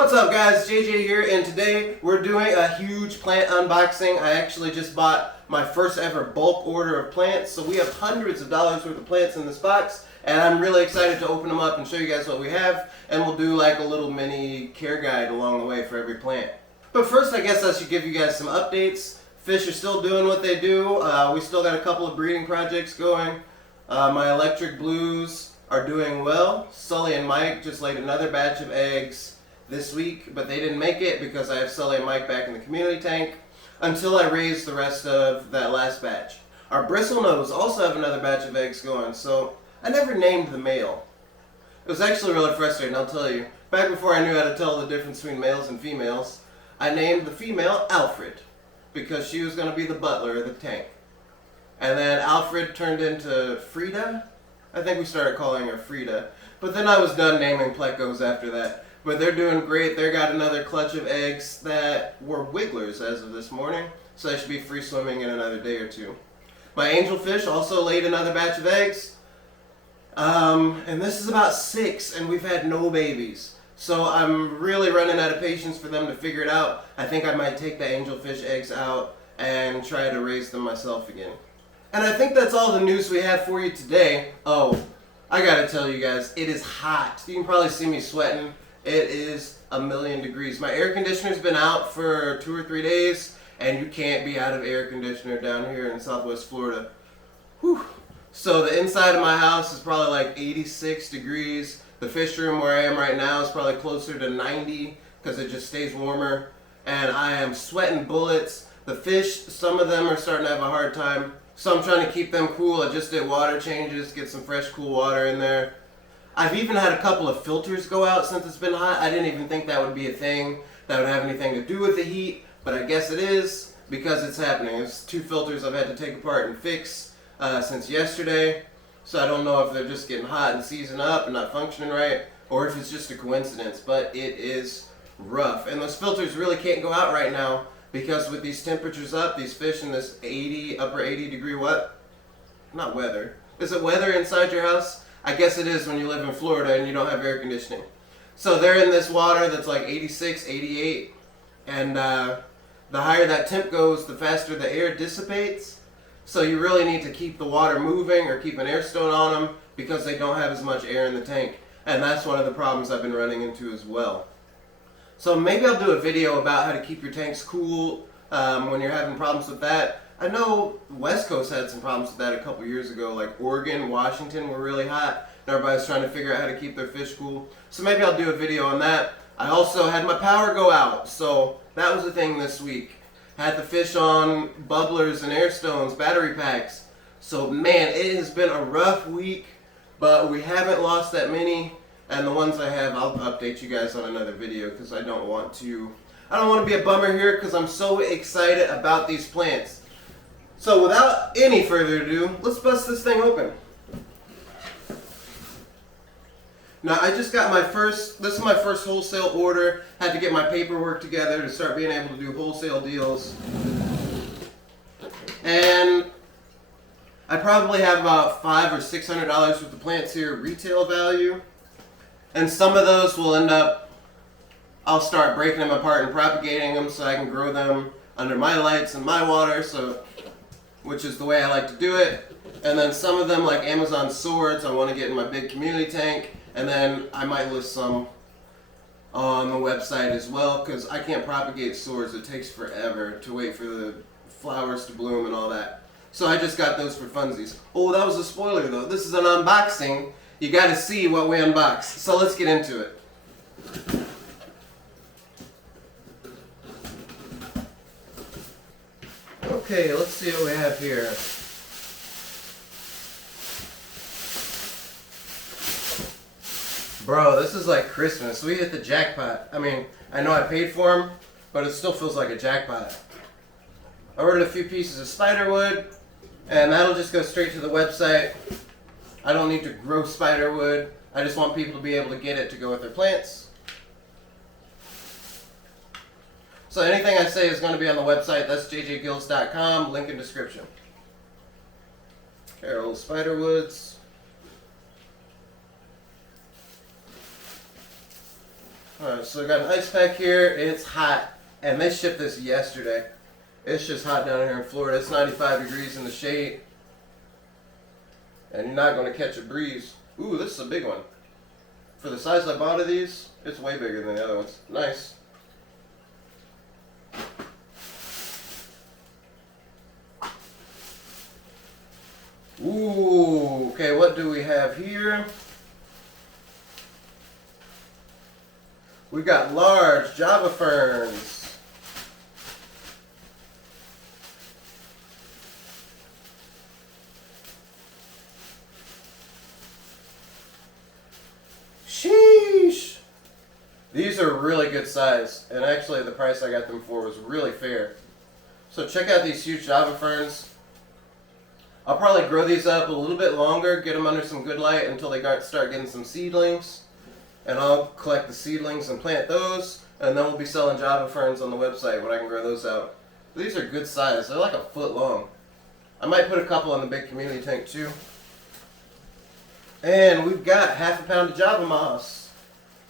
What's up guys, JJ here, and today we're doing a huge plant unboxing. I actually just bought my first ever bulk order of plants, so we have hundreds of dollars worth of plants in this box, and I'm really excited to open them up and show you guys what we have, and we'll do like a little mini care guide along the way for every plant. But first, I guess I should give you guys some updates. Fish are still doing what they do. We still got a couple of breeding projects going. My electric blues are doing well. Sully and Mike just laid another batch of eggs this week, but they didn't make it because I have Sully and Mike back in the community tank until I raise the rest of that last batch. Our bristlenose also have another batch of eggs going, so I never named the male. It was actually really frustrating, I'll tell you. Back before I knew how to tell the difference between males and females, I named the female Alfred because she was going to be the butler of the tank. And then Alfred turned into Frida. I think we started calling her Frida. But then I was done naming plecos after that. But they're doing great. They got another clutch of eggs that were wigglers as of this morning, so they should be free swimming in another day or two. My angelfish also laid another batch of eggs, and this is about 6, and we've had no babies. So I'm really running out of patience for them to figure it out. I think I might take the angelfish eggs out and try to raise them myself again. And I think that's all the news we have for you today. Oh, I gotta tell you guys, it is hot. You can probably see me sweating. It is 1,000,000 degrees. My air conditioner's been out for 2 or 3 days, and you can't be out of air conditioner down here in Southwest Florida. Whew. So the inside of my house is probably like 86 degrees. The fish room where I am right now is probably closer to 90 because it just stays warmer. And I am sweating bullets. The fish, some of them are starting to have a hard time. So I'm trying to keep them cool. I just did water changes, get some fresh, cool water in there. I've even had a couple of filters go out since it's been hot. I didn't even think that would be a thing that would have anything to do with the heat, but I guess it is because it's happening. It's 2 filters I've had to take apart and fix since yesterday. So I don't know if they're just getting hot and seizing up and not functioning right, or if it's just a coincidence, but it is rough. And those filters really can't go out right now because with these temperatures up, these fish in this upper 80 degree what? Not weather. Is it weather inside your house? I guess it is when you live in Florida and you don't have air conditioning. So they're in this water that's like 86, 88, and the higher that temp goes, the faster the air dissipates. So you really need to keep the water moving or keep an air stone on them because they don't have as much air in the tank. And that's one of the problems I've been running into as well. So maybe I'll do a video about how to keep your tanks cool when you're having problems with that. I know West Coast had some problems with that a couple years ago, like Oregon, Washington were really hot, and everybody's trying to figure out how to keep their fish cool. So maybe I'll do a video on that. I also had my power go out, so that was a thing this week. Had the fish on bubblers and air stones, battery packs. So man, it has been a rough week, but we haven't lost that many, and the ones I have, I'll update you guys on another video because I don't want to be a bummer here because I'm so excited about these plants. So without any further ado, let's bust this thing open. Now I just got this is my first wholesale order. Had to get my paperwork together to start being able to do wholesale deals. And I probably have about $500 or $600 worth of plants here, retail value. And some of those will end up, I'll start breaking them apart and propagating them so I can grow them under my lights and my water, which is the way I like to do it. And then some of them, like Amazon swords, I want to get in my big community tank. And then I might list some on the website as well because I can't propagate swords. It takes forever to wait for the flowers to bloom and all that. So I just got those for funsies. Oh, that was a spoiler though. This is an unboxing. You got to see what we unboxed. So let's get into it. Okay, let's see what we have here. Bro, this is like Christmas. We hit the jackpot. I mean, I know I paid for them, but it still feels like a jackpot. I ordered a few pieces of spiderwood, and that'll just go straight to the website. I don't need to grow spiderwood. I just want people to be able to get it to go with their plants. So anything I say is going to be on the website. That's jjgillsaquatics, link in description. Carol Spiderwoods. Alright, so I got an ice pack here. It's hot, and they shipped this yesterday. It's just hot down here in Florida. It's 95 degrees in the shade, and you're not going to catch a breeze. Ooh, this is a big one. For the size I bought of these, it's way bigger than the other ones. Nice. Ooh, okay, what do we have here? We got large Java ferns. Sheesh! These are really good size, and actually the price I got them for was really fair. So check out these huge Java ferns. I'll probably grow these up a little bit longer, get them under some good light until they start getting some seedlings. And I'll collect the seedlings and plant those, and then we'll be selling Java ferns on the website when I can grow those out. These are good size. They're like a foot long. I might put a couple in the big community tank too. And we've got half a pound of Java moss.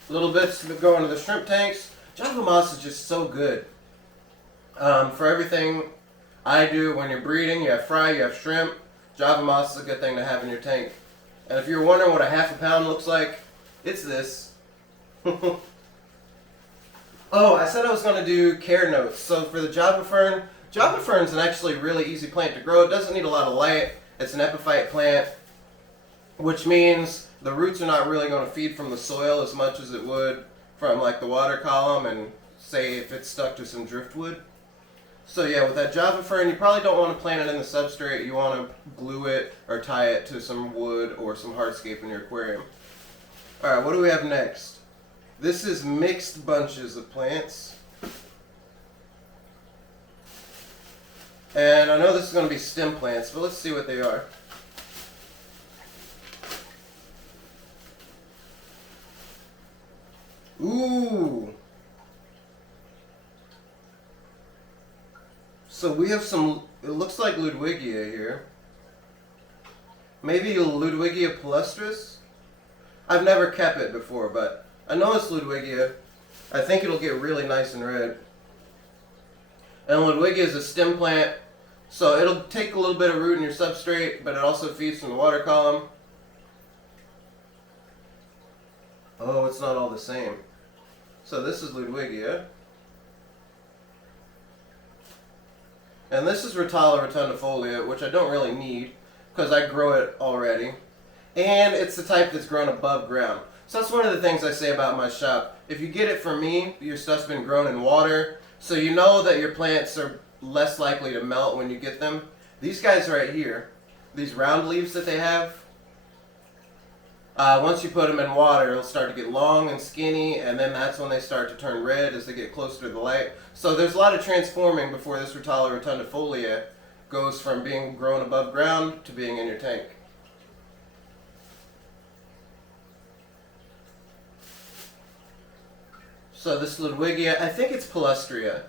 Little bits going to the shrimp tanks. Java moss is just so good. For everything I do when you're breeding, you have fry, you have shrimp. Java moss is a good thing to have in your tank. And if you're wondering what a half a pound looks like, it's this. Oh, I said I was going to do care notes. So for the Java fern's an actually really easy plant to grow. It doesn't need a lot of light. It's an epiphyte plant, which means the roots are not really going to feed from the soil as much as it would from like the water column and say if it's stuck to some driftwood. So yeah, with that Java fern, you probably don't want to plant it in the substrate. You want to glue it or tie it to some wood or some hardscape in your aquarium. Alright, what do we have next? This is mixed bunches of plants. And I know this is going to be stem plants, but let's see what they are. Ooh! So we have some, it looks like Ludwigia here. Maybe Ludwigia palustris? I've never kept it before, but I know it's Ludwigia. I think it'll get really nice and red. And Ludwigia is a stem plant, so it'll take a little bit of root in your substrate, but it also feeds from the water column. Oh, it's not all the same. So this is Ludwigia. And this is Rotala rotundifolia, which I don't really need because I grow it already. And it's the type that's grown above ground. So that's one of the things I say about my shop. If you get it from me, your stuff's been grown in water, so you know that your plants are less likely to melt when you get them. These guys right here, these round leaves that they have, once you put them in water, it'll start to get long and skinny, and then that's when they start to turn red as they get closer to the light. So there's a lot of transforming before this Rotala rotundifolia goes from being grown above ground to being in your tank. So this Ludwigia, I think it's palustria,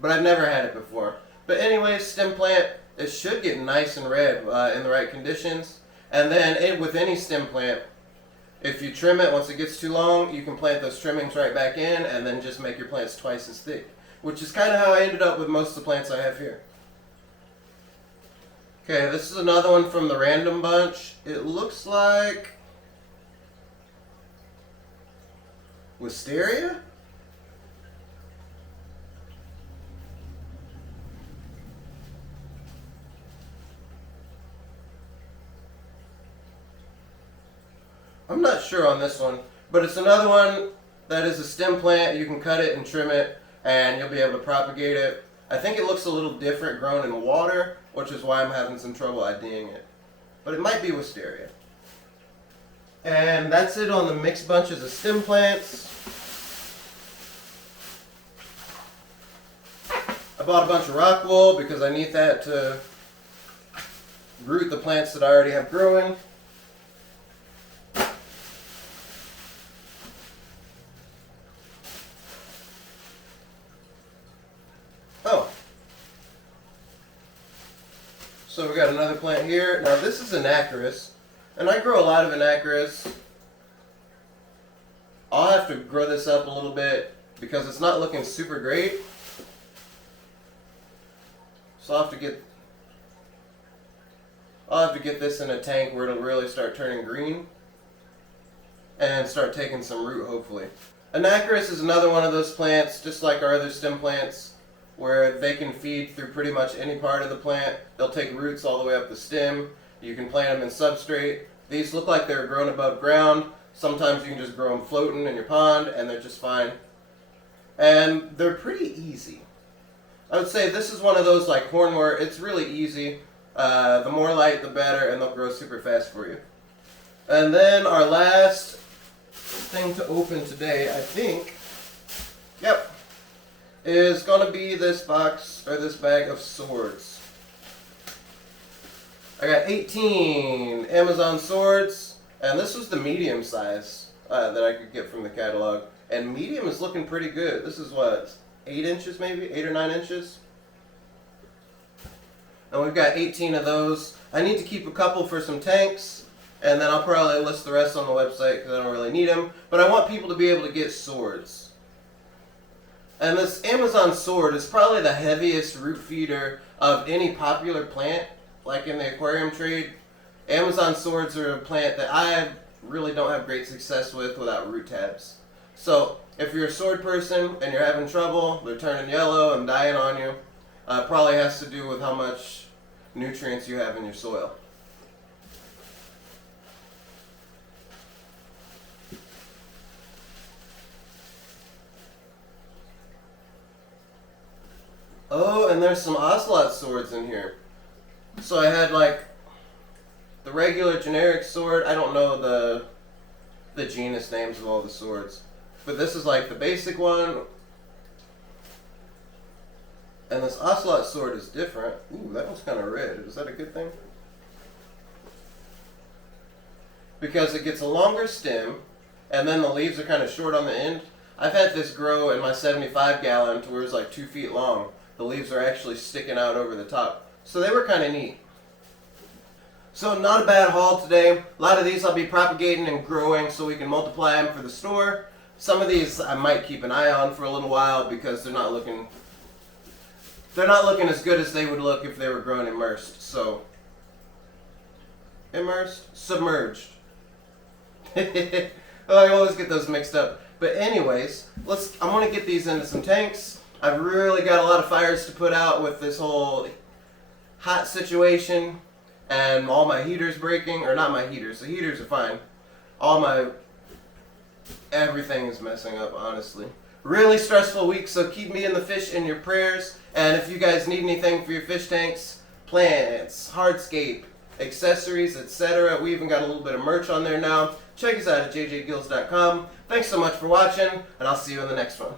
but I've never had it before. But anyway, stem plant, it should get nice and red in the right conditions. And then with any stem plant, if you trim it, once it gets too long, you can plant those trimmings right back in and then just make your plants twice as thick, which is kind of how I ended up with most of the plants I have here. Okay, this is another one from the random bunch. It looks like wisteria? I'm not sure on this one, but it's another one that is a stem plant. You can cut it and trim it, and you'll be able to propagate it. I think it looks a little different grown in water, which is why I'm having some trouble IDing it. But it might be wisteria. And that's it on the mixed bunches of stem plants. I bought a bunch of rock wool because I need that to root the plants that I already have growing. Oh. So we got another plant here. Now this is Anacharis, and I grow a lot of Anacharis. I'll have have to grow this up a little bit because it's not looking super great. So I'll have to get this in a tank where it'll really start turning green and start taking some root, hopefully. Anacharis is another one of those plants, just like our other stem plants, where they can feed through pretty much any part of the plant. They'll take roots all the way up the stem. You can plant them in substrate. These look like they're grown above ground. Sometimes you can just grow them floating in your pond and they're just fine. And they're pretty easy. I would say this is one of those like hornwort. It's really easy. The more light, the better, and they'll grow super fast for you. And then our last thing to open today, I think, yep, is going to be this box, or this bag of swords. I got 18 Amazon swords, and this was the medium size that I could get from the catalog. And medium is looking pretty good. This is what, 8 inches maybe? 8 or 9 inches? And we've got 18 of those. I need to keep a couple for some tanks, and then I'll probably list the rest on the website because I don't really need them. But I want people to be able to get swords. And this Amazon sword is probably the heaviest root feeder of any popular plant, like in the aquarium trade. Amazon swords are a plant that I really don't have great success with without root tabs. So if you're a sword person and you're having trouble, they're turning yellow and dying on you, probably has to do with how much nutrients you have in your soil. Oh, and there's some ocelot swords in here. So I had like the regular generic sword. I don't know the genus names of all the swords. But this is like the basic one. And this ocelot sword is different. Ooh, that one's kind of red. Is that a good thing? Because it gets a longer stem, and then the leaves are kind of short on the end. I've had this grow in my 75 gallon to where it's like 2 feet long. The leaves are actually sticking out over the top. So they were kind of neat. So not a bad haul today. A lot of these I'll be propagating and growing so we can multiply them for the store. Some of these I might keep an eye on for a little while because they're not looking as good as they would look if they were grown immersed. So, immersed? Submerged. I always get those mixed up. But anyways, I'm going to get these into some tanks. I've really got a lot of fires to put out with this whole hot situation and all my heaters breaking, or not my heaters, the heaters are fine. Everything is messing up, honestly. Really stressful week, so keep me and the fish in your prayers. And if you guys need anything for your fish tanks, plants, hardscape, accessories, etc., we even got a little bit of merch on there now. Check us out at jjgills.com. Thanks so much for watching, and I'll see you in the next one.